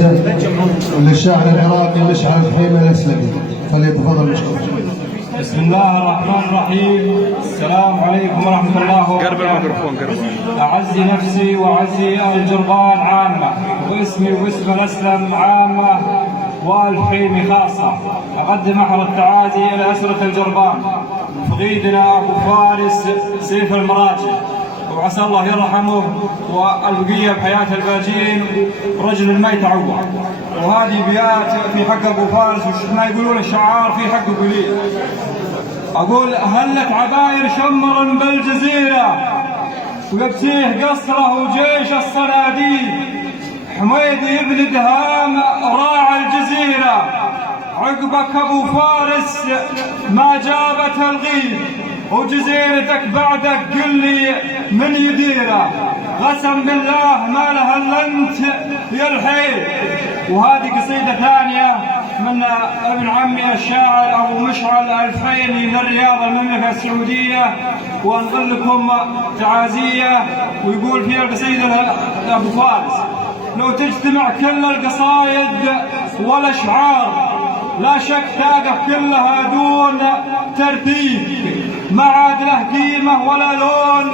للشاعر العراقي مشعل فحيمة الاسلمي، فليتفضل مشكور. بسم الله الرحمن الرحيم. السلام عليكم ورحمة الله وبركاته. قرب الميكروفون قرب. أعزي نفسي وأعزي أهل جربان عامة، واسمي واسم الأسلم عامة، وأهل حيمي خاصة. أقدم أحر التعازي إلى أسرة الجربان، فقيدنا أبو فارس سيف المراجل، وعسى الله يرحمه والبقية بحياة الباجين، رجل ما يتعوض. وهذه بيات في حق أبو فارس، وش ما يقولون الشعار في حق قليل. أقول هلت عباير شمر بالجزيرة، ويبسيه قصره وجيش الصناديق، حميدي ابن دهام راعى الجزيرة، عقبك أبو فارس ما جابت الغيب، وجزيرتك بعدك قل لي من يديره، قسم بالله ما لها الا انت يا الحي. وهذه قصيدة ثانية من ابن عمي الشاعر ابو مشعل الفحيمي من الرياض المملكة السعودية، وانقل لكم تعازية. ويقول فيها القصيدة ابو فارس: لو تجتمع كل القصايد والاشعار، لا شك تقف كلها دون ترتيب، ما عاد له قيمة ولا لون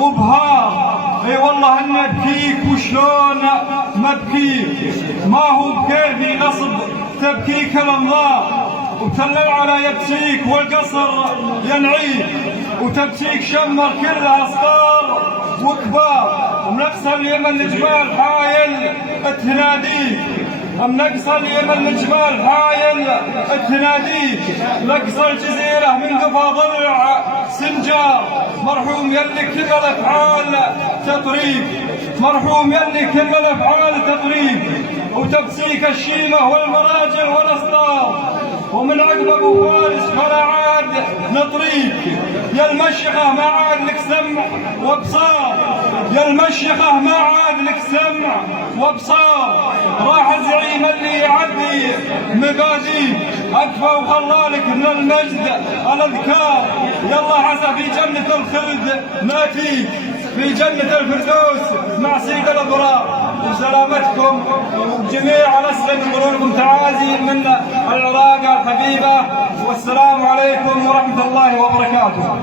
وبهار. اي والله ان ابكيك وشلون ما ابكيك، ما هو بكيفي غصب تبكيك الانظار، وتلل على يبسيك والقصر ينعيك، وتبسيك شمر كلها صغار وكبار، ومنقص اليمن الجبال حايل تناديك، منقص اليمن الجبال حايل تناديك، نقص الجزيرة من قفا ضلع سنجار، مرحوم يلي كل الافعال تطريق، مرحوم يلي كل الافعال تطريق، وتبسيك الشيمة والمراجل والاسطار، ومن عقب ابو فارس فلا عاد نطريق، يا المشيخة ما عاد لك سمع وابصار، يا المشيخة ما عاد لك سمع وابصار، راح الزعيم اللي يعدي مباديك، اكفى وخلالك من المجد الاذكار، يلا عسى في جنة الخلد ناتيك، في جنة الفردوس مع سيد الابرار. وسلامتكم وجميع الاسلم يقولون لكم تعازي من العراق الحبيبة، والسلام عليكم ورحمة الله وبركاته.